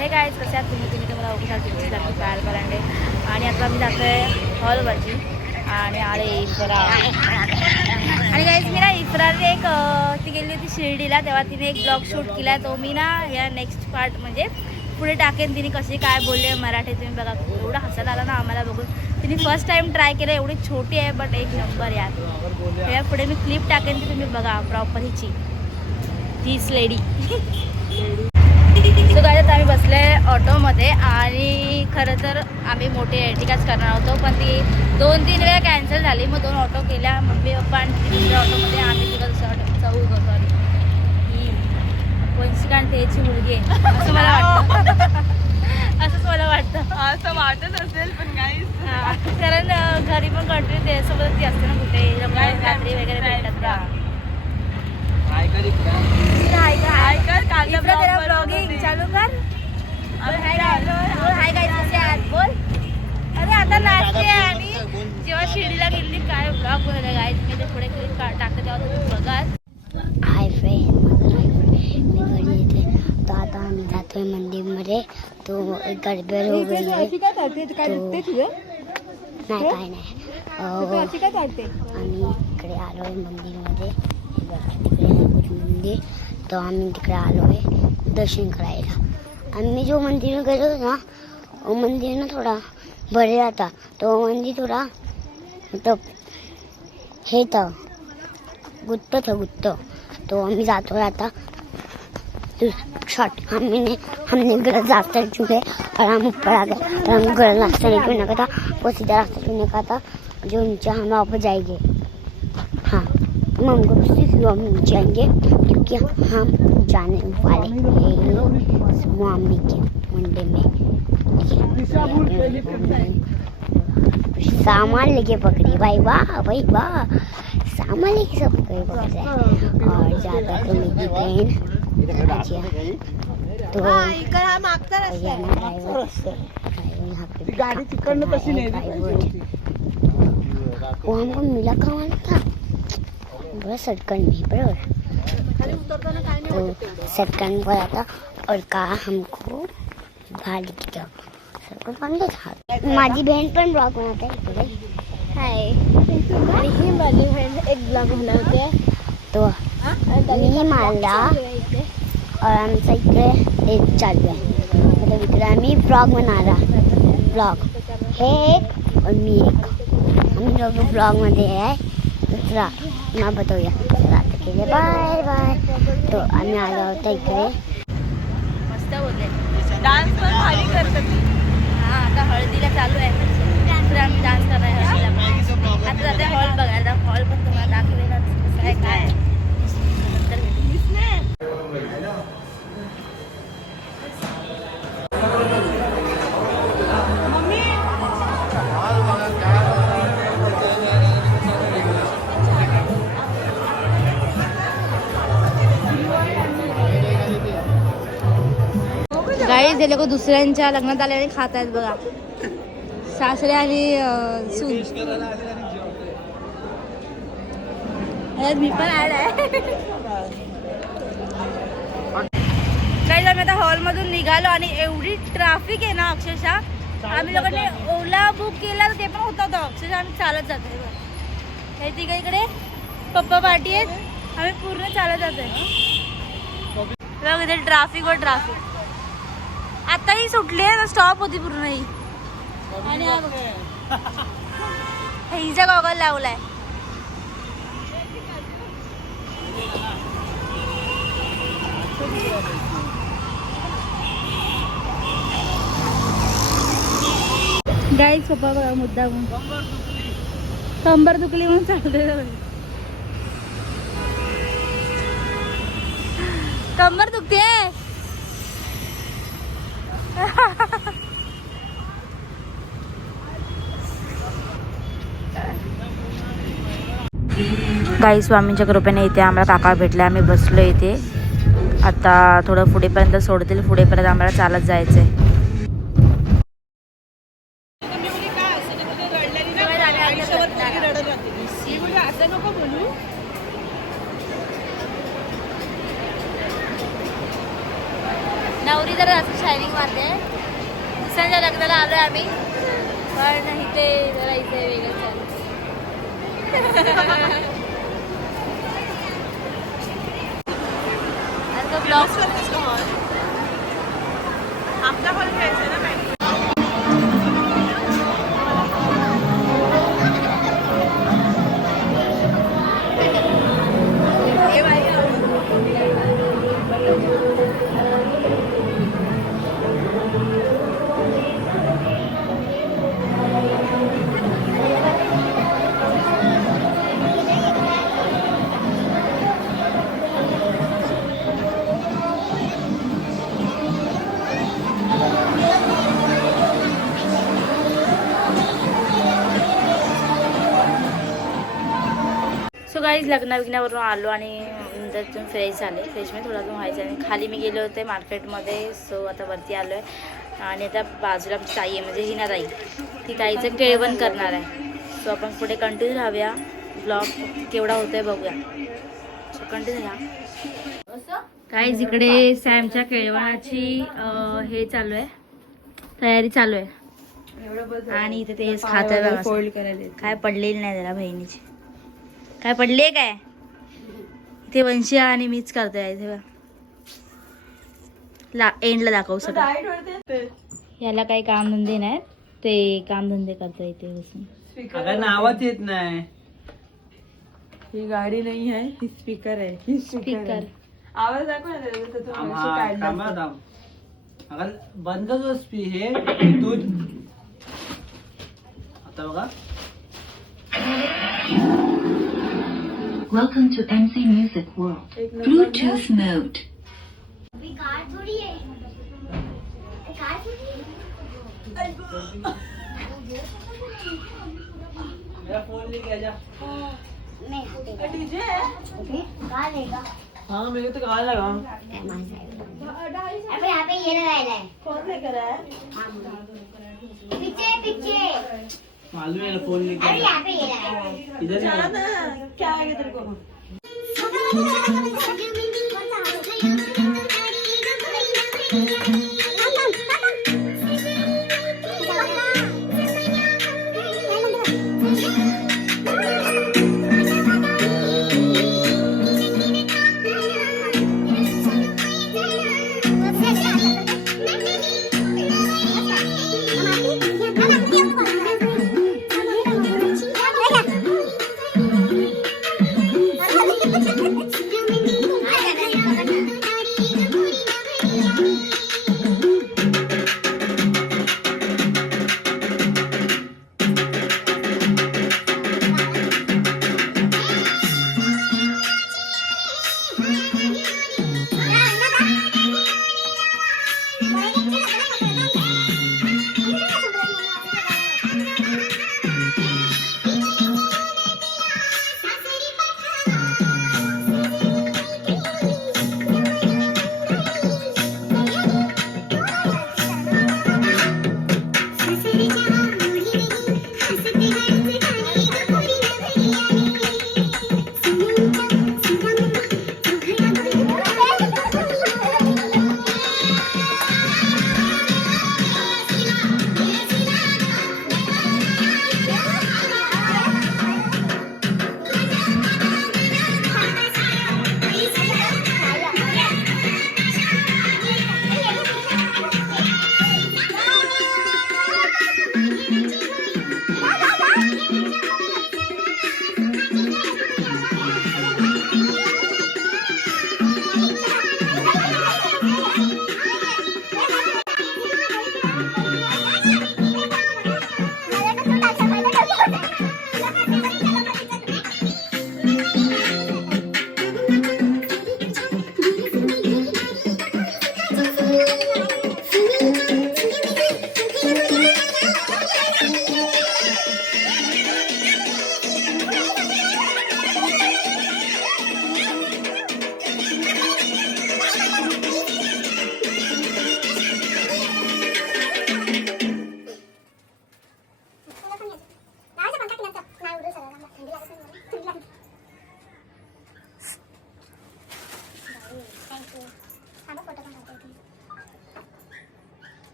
हे काय कसे आहात तुम्ही तर मला ओळखू पायल परांडे आणि आता मी जातोय हॉलवरती आणि आले इफ्रा आणि गाईज मी ना इफ्राने एक ती गेली होती शिर्डीला तेव्हा तिने एक ब्लॉग शूट केला तो मी ना या नेक्स्ट पार्ट म्हणजे पुढे टाकेन. तिने कशी काय बोलले मराठी तुम्ही बघा एवढं हसायला आला ना आम्हाला बघून. तिने फर्स्ट टाइम ट्राय केलं एवढी छोटी आहे बट एक नंबर यार. या पुढे मी क्लिप टाकेन ती तुम्ही बघा प्रॉपर हिची तीच लेडी. सो काय आता आम्ही बसले ऑटोमध्ये आणि खरं तर आम्ही मोठी एर्टिगाच करणार होतो पण ती 2-3 वेळा कॅन्सल झाली. मग 2 ऑटो केल्या मम्मी पप्पा आणि दुसऱ्या ऑटोमध्ये आम्ही तिला दुसऱ्या ऑटो चौघ सॉरी ही वंशिकांत त्याची मुलगी आहे असं मला वाटतं. असंच मला वाटतं. असं वाटत असेल पण काही कारण घरी पण कंटिन्यू त्याच्यासोबत ती असते ना कुठे रात्री वगैरे भेटत का. ब्लॉगिंग चालू कर. हाय गाईज कसे आहात बोल. अरे आता नाचते आणि जेव्हा शिर्डीला गेली काय ब्लॉग बनवलं गाईज मी ते पुढे क्लिप टाकते तेव्हा तुम्ही बघा. हाय फ्रेंड मी घरी येते तो आता आम्ही जातोय मंदिरमध्ये. तो एक गडबड हो गई है तो नाही काय नाही आम्ही इकडे आलो आहे मंदिरमध्ये. तिकडे कुछ मंदिर तो आम्ही तिकडे आलो आहे दर्शन करायला. आम्ही जो मंदिर में गेलो ना वो मंदिर ना थोड़ा भरेला था. तो मंदिर थोड़ा मतलब हे था गुत्त था गुत्त. तो आम्ही जातो आता शॉर्ट हमने गलत रास्ता चुने और हम ऊपर आ गए. तो हम गलत रास्ता नहीं चुनने का था वो सीधा रास्ता चुनने का था जो नीचे हम वापस जाएंगे. हाँ हम हमको हम नीचे आएंगे क्योंकि हम जाने वाले हैं स्वामी के मंदिर में. सामान लेके पकड़ी भाई वाह सामान लेके सब पकड़ रहे हैं. और ज़्यादा तो मेरी बहन तो गाड़ी तिकडनं कशी नाही वो हमको मिला कहाँ था बड़ा सटकन में बराबर. तो सटकन बोला था और कहा हमको बाहर लेके जाओ सटकन बंद था. माझी बहन पण ब्लॉग बनवते आहे. हाय आणि ही माझी बहन एक ब्लॉग बनवते तो मी मारला और आमचा इकडे एक चालू आहे मतलब इकडे आम्ही ब्लॉग बनवला ब्लॉग हे एक और मी एक आम्ही दोघं ब्लॉगमध्ये आहे. दुसरा मला बघूया चला के लिए बाय बाय. तो आम्ही आलो होता इकडे मस्त बोलले. डान्स पण भारी करतात. हां आता हळदीला चालू आहे तर आम्ही डान्स करणार आहे हळदीला. आता जाते हॉल बघायला. हॉल पण तुम्हाला दाखवेल कसं आहे काय नंतर गाईज हे लोक दुसऱ्यांच्या लग्नात आल्याने खात आहेत बघा. सासरे आणि सून. मी पण आलाय. गाईज आम्ही आता हॉलमधून निघालो आणि एवढी ट्रॅफिक आहे ना अक्षरशः आम्ही लोकांनी ओला बुक केला तर ते पण होता अक्षरशः आम्ही चालत जातोय. हे तिकडे इकडे पप्पा पार्टी आहेत आम्ही पूर्ण चालत जातोय. बघ इथे ट्रॅफिक वर ट्रॅफिक. आता ही सुटली आहे ना स्टॉप होती पूर्ण ही. आणि हिचा गॉगल लावलाय. गाईज पप्पा बघा मुद्दा कंबर दुखली म्हणून चालते. कंबर दुखते गाई स्वामींच्या कृपेने इथे आम्हाला काका भेटले. आम्ही बसलो इथे. आता थोडं पुढेपर्यंत सोडतील. पुढेपर्यंत आम्हाला चालत जायचंय. नवरी जरा जास्त शायनिंग मारते. दुसऱ्यांच्या लग्नाला आलोय आम्ही, पण इथे जरा इथे वेगळंच आहे. आता ब्लॉग आपला हॉल घ्यायचा ना मॅडम. सो गाईज लग्नावरून आलो आणि नंतर फ्रेश झाले. फ्रेशमध्ये थोडा अजून व्हायचं आणि खाली मी गेले होते मार्केटमध्ये. सो आता वरती आलो आहे आणि आता बाजूला आमची ताई आहे म्हणजे हिना ताई, ती ताईचं केळवण करणार आहे. सो आपण पुढे कंटिन्यू राहूया. ब्लॉग केवढा होतो आहे बघूया. सो कंटिन्यू राहा. गाईज इकडे सॅमच्या केळवणाची हे चालू आहे, तयारी चालू आहे. आणि इथे तेच खात आहे बघा. फोल्ड करायला काय पडलेली नाही त्याला बहिणीची. काय पडले काय इथे वंशी आणि मीच करतोय. इथे एंडला दाखवू सगळं. याला काही कामधंदे नाही, ते कामधंदे करतो इथे बसून. आवाज येत नाही. ही गाडी नाही आहे, ही स्पीकर आहे. ही स्पीकर आवाज दाखव ना त्याचा, तर तो वंशी काढला. अगं बंद जो हे तू आता बघा. Welcome to MC Music World. Bluetooth mode. Car थोड़ी है, कार थोड़ी है. मेरा फोन लेके आजा. मैं डीजे है. कहाँ लेगा? हाँ मेरे को तो कहाँ लगा. अबे यहाँ पे ये लगाया है. कौन लेकर आया? पीछे पीछे. मालूम है ना फोन लेके अरे आजा. यहाँ पे ये लगाया है. इधर ही जाना है. ना, क्या आएगा तेरे को?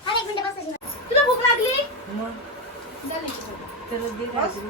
तुला भूक लागली मग त्याला दे काहीतरी.